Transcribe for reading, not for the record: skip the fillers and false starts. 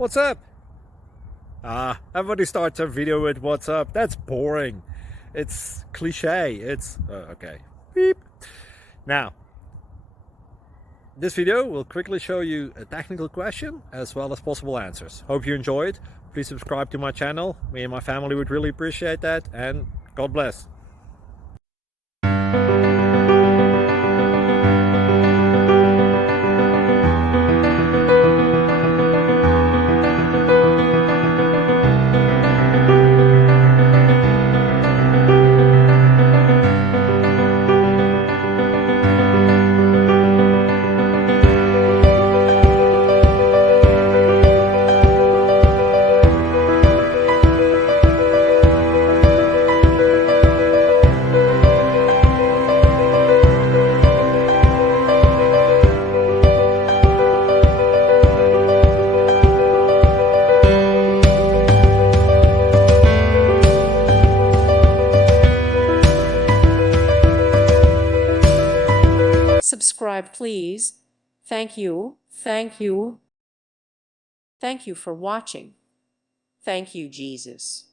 What's up? Everybody starts a video with what's up. That's boring. It's cliche. It's okay. Beep. Now, this video will quickly show you a technical question as well as possible answers. Hope you enjoy it. Please subscribe to my channel. Me and my family would really appreciate that, and God bless. Subscribe, please. Thank you. Thank you. Thank you for watching. Thank you, Jesus.